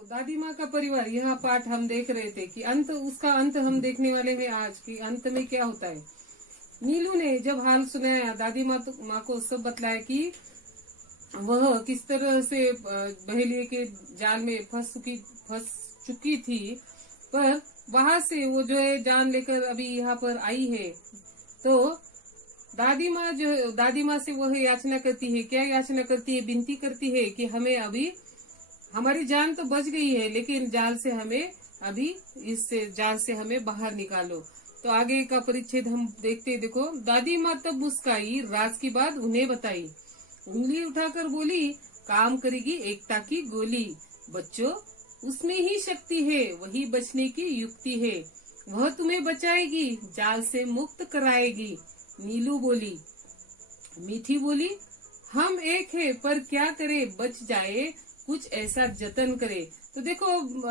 दादी माँ का परिवार, यह पाठ हम देख रहे थे कि उसका अंत हम देखने वाले हैं आज कि अंत में क्या होता है। नीलू ने जब हाल सुनाया, दादी माँ को सब बतलाया कि वह किस तरह से बहेलिए के जाल में फंस चुकी थी, पर वहां से वो जो है जान लेकर अभी यहाँ पर आई है। तो दादी माँ से वह याचना करती है, क्या याचना करती है, विनती करती है कि हमें अभी, हमारी जान तो बच गई है लेकिन जाल से हमें अभी, इस जाल से हमें बाहर निकालो। तो आगे का परिच्छेद हम देखते हैं। देखो, दादी माँ तब मुस्काई, राज की बात उन्हें बताई, उंगली उठाकर बोली, काम करेगी एकता की गोली। बच्चों, उसमें ही शक्ति है, वही बचने की युक्ति है, वह तुम्हें बचाएगी, जाल से मुक्त कराएगी। नीलू बोली, मीठी बोली, हम एक है पर क्या करे, बच जाए कुछ ऐसा जतन करे। तो देखो,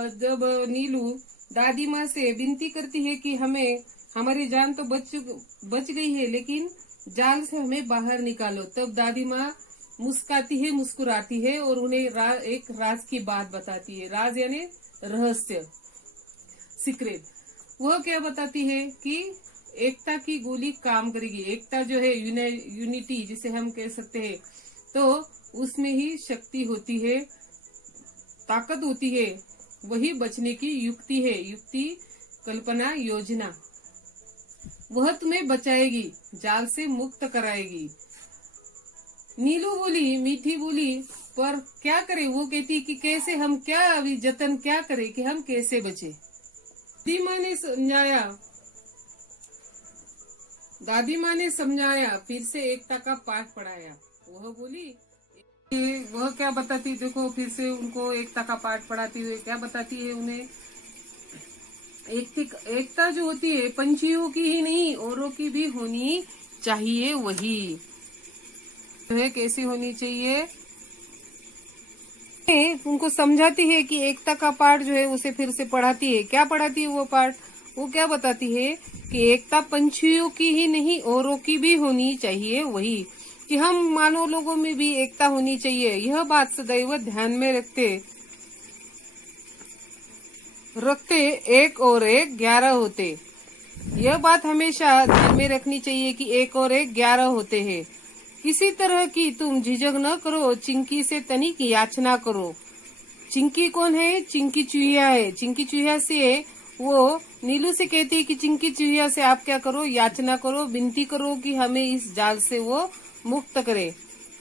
जब नीलू दादी माँ से विनती करती है कि हमें, हमारी जान तो बच गई है लेकिन जाल से हमें बाहर निकालो, तब दादी माँ मुस्काती है, मुस्कुराती है और उन्हें एक राज की बात बताती है। राज यानी रहस्य, सीक्रेट। वह क्या बताती है कि एकता की गोली काम करेगी। एकता जो है, यूनिटी जिसे हम कह सकते हैं, तो उसमें ही शक्ति होती है, ताकत होती है, वही बचने की युक्ति है। युक्ति, कल्पना, योजना, वह तुम्हें बचाएगी, जाल से मुक्त कराएगी। नीलू बोली, मीठी बोली, पर क्या करे, वो कहती कि कैसे, हम क्या अभी जतन क्या करें कि हम कैसे बचे। दादी माँ ने समझाया, फिर से एकता का पाठ पढ़ाया। वह बोली, वह क्या बताती, देखो फिर से उनको एकता का पाठ पढ़ाती हुए क्या बताती है उन्हें। एकता जो होती है पंछियों की ही नहीं, औरों की भी होनी चाहिए। वही जो है कैसी होनी चाहिए, उनको समझाती है कि एकता का पाठ जो है उसे फिर से पढ़ाती है। क्या पढ़ाती है वो पाठ, वो क्या बताती है कि एकता पंछियों की ही नहीं, औरों की भी होनी चाहिए। वही कि हम मानव लोगों में भी एकता होनी चाहिए। यह बात सदैव ध्यान में रखते एक और एक 11 होते। यह बात हमेशा ध्यान में रखनी चाहिए कि एक और एक 11 होते हैं। किसी तरह की तुम झिझक न करो, चिंकी से तनिक याचना करो। चिंकी कौन है, चिंकी चूहिया है। चिंकी चूहिया से वो नीलू से कहती है कि चिंकी चूहिया से आप क्या करो, याचना करो, विनती करो कि हमें इस जाल से वो मुक्त करे।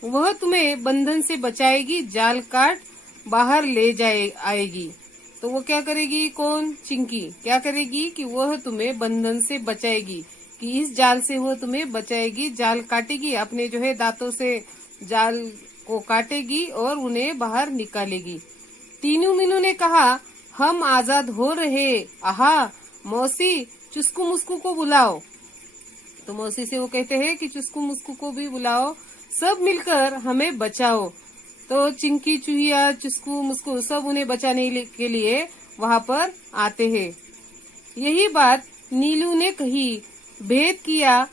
वह तुम्हें बंधन से बचाएगी, जाल काट बाहर ले आएगी। तो वो क्या करेगी, कौन, चिंकी क्या करेगी कि वह तुम्हें बंधन से बचाएगी, कि इस जाल से वह तुम्हें बचाएगी, जाल काटेगी, अपने जो है दांतों से जाल को काटेगी और उन्हें बाहर निकालेगी। तीनों मीनू ने कहा, हम आजाद हो रहे, आहा मौसी, चुस्कू मुस्कू को बुलाओ। तो मौसी से वो कहते हैं कि चुस्कू मुस्कू को भी बुलाओ, सब मिलकर हमें बचाओ। तो चिंकी चूहिया, चुस्कू मुस्कू सब उन्हें बचाने के लिए वहां पर आते हैं। यही बात नीलू ने कही, भेद किया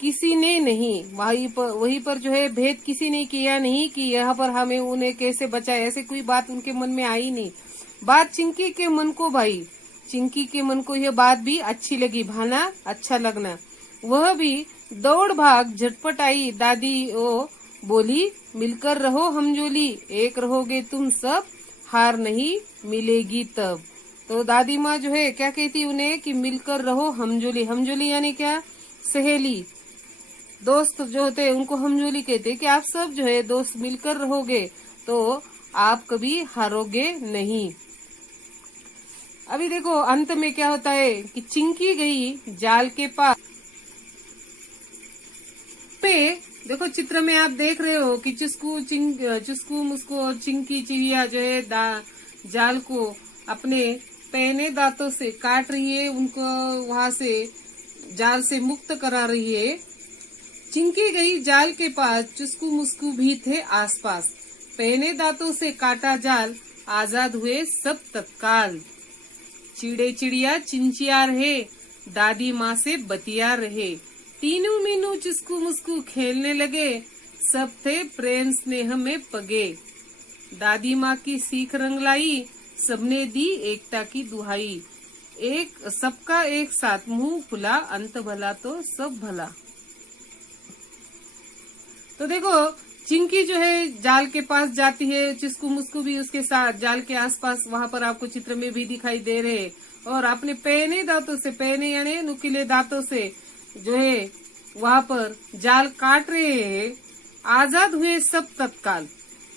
किसी ने नहीं। वहीं पर जो है भेद किसी ने किया नहीं कि यहाँ पर हमें उन्हें कैसे बचाए, ऐसे कोई बात उनके मन में आई नहीं। बात चिंकी के मन को भाई, चिंकी के मन को यह बात भी अच्छी लगी, भाना अच्छा लगना। वह भी दौड़ भाग झटपट आई। दादी ओ बोली, मिलकर रहो हमजोली, एक रहोगे तुम सब, हार नहीं मिलेगी तब। तो दादी माँ जो है क्या कहती है उन्हें कि मिलकर रहो हमजोली। हमजोली यानी क्या, सहेली, दोस्त जो होते हैं उनको हमजोली कहते हैं, कि आप सब जो है दोस्त मिलकर रहोगे तो आप कभी हारोगे नहीं। अभी देखो अंत में क्या होता है कि चिंकी गई जाल के पास पे। देखो चित्र में आप देख रहे हो कि चुस्कू मुस्कू और चिंकी चिड़िया जो है जाल को अपने पहने दांतों से काट रही है, उनको वहां से जाल से मुक्त करा रही है। चिंकी गई जाल के पास, चुस्कू मुस्कू भी थे आसपास, पहने दांतों से काटा जाल, आजाद हुए सब तत्काल। चिड़े चिड़िया चिंचिया रहे, दादी माँ से बतिया रहे, तीनों मीनू चुस्कू मुस्कू खेलने लगे, सब थे प्रेम स्नेह में पगे। दादी माँ की सीख रंग लाई, सबने दी एकता की दुहाई, एक सबका एक साथ मुंह खुला, अंत भला तो सब भला। तो देखो, चिंकी जो है जाल के पास जाती है, चिस्कू मुस्कू भी उसके साथ जाल के आसपास वहां पर आपको चित्र में भी दिखाई दे रहे, और अपने पैने दांतों से, पैने यानी नुकीले दांतों से जो है वहां पर जाल काट रहे हैं। आजाद हुए सब तत्काल,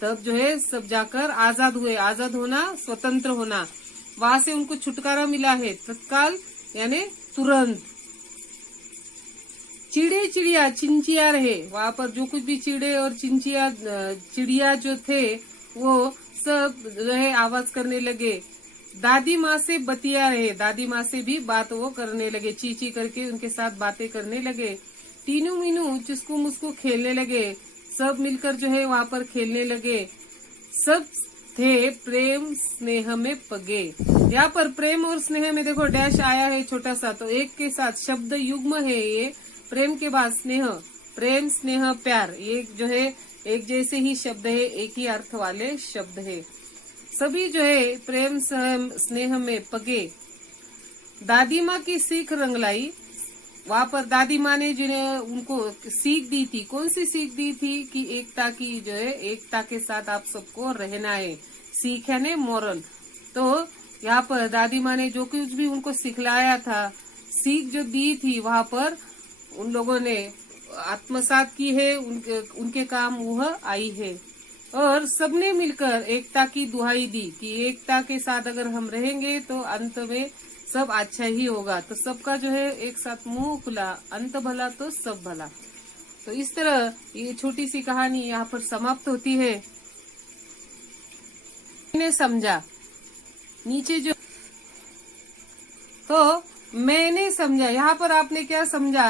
तब जो है सब जाकर आजाद हुए। आजाद होना, स्वतंत्र होना, वहां से उनको छुटकारा मिला है। तत्काल यानी तुरंत। चिड़े चिड़िया चिंचिया रहे, वहां पर जो कुछ भी चिड़े और चिड़िया जो थे वो सब जो है आवाज करने लगे। दादी माँ से बतिया रहे, दादी माँ से भी बात वो करने लगे, ची ची करके उनके साथ बातें करने लगे। टीनू मीनू चिस्कू मुस्कू खेलने लगे, सब मिलकर जो है वहां पर खेलने लगे। सब थे प्रेम स्नेह में पगे। यहाँ पर प्रेम और स्नेह में देखो डैश आया है छोटा सा, तो एक के साथ शब्द युग्म है ये। प्रेम के बाद स्नेह, प्रेम स्नेह प्यार, ये जो है एक जैसे ही शब्द है, एक ही अर्थ वाले शब्द है। सभी जो है प्रेम स्नेह में पगे। दादी माँ की सीख रंगलाई, वहां पर दादी माँ ने जिन्हें उनको सीख दी थी, कौन सी सीख दी थी कि एकता की जो है, एकता के साथ आप सबको रहना है। सीख है ने मोरल। तो यहाँ पर दादी माँ ने जो कुछ भी उनको सिखलाया था, सीख जो दी थी, वहां पर उन लोगों ने आत्मसात की है, उनके काम वह आई है। और सबने मिलकर एकता की दुहाई दी कि एकता के साथ अगर हम रहेंगे तो अंत में सब अच्छा ही होगा। तो सबका जो है एक साथ मुंह खुला, अंत भला तो सब भला। तो इस तरह ये छोटी सी कहानी यहाँ पर समाप्त होती है। मैंने समझा, नीचे जो, तो मैंने समझा, यहाँ पर आपने क्या समझा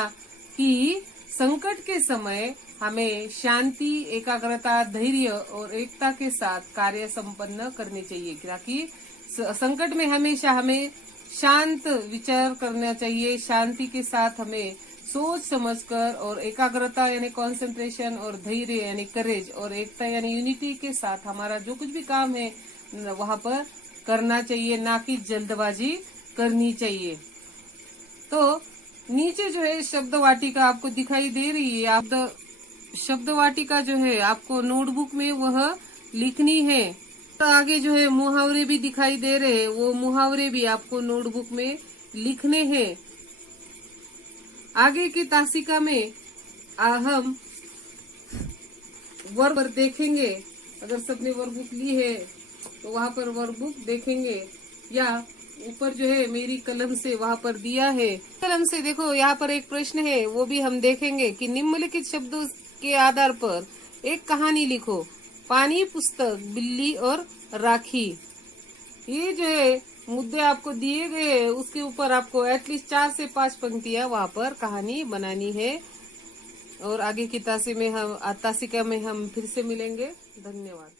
कि संकट के समय हमें शांति, एकाग्रता, धैर्य और एकता के साथ कार्य संपन्न करने चाहिए, ताकि संकट में हमेशा हमें शांत विचार करना चाहिए। शांति के साथ हमें सोच समझकर और एकाग्रता यानी कंसंट्रेशन और धैर्य यानी करेज और एकता यानी यूनिटी के साथ हमारा जो कुछ भी काम है वहां पर करना चाहिए, ना कि जल्दबाजी करनी चाहिए। तो नीचे जो है शब्द वाटिका आपको दिखाई दे रही है। आप शब्द वाटिका जो है आपको नोटबुक में वह लिखनी है। तो आगे जो है मुहावरे भी दिखाई दे रहे हैं, वो मुहावरे भी आपको नोटबुक में लिखने हैं। आगे की तासिका में हम वर्ब देखेंगे। अगर सबने वर्कबुक ली है तो वहां पर वर्कबुक देखेंगे, या ऊपर जो है मेरी कलम से वहां पर दिया है। कलम से देखो यहाँ पर एक प्रश्न है, वो भी हम देखेंगे कि निम्नलिखित शब्दों के आधार पर एक कहानी लिखो। पानी, पुस्तक, बिल्ली और राखी, ये जो है मुद्दे आपको दिए गए, उसके ऊपर आपको एटलीस्ट 4 से 5 पंक्तियां वहां पर कहानी बनानी है। और आगे की तासिका में हम फिर से मिलेंगे। धन्यवाद।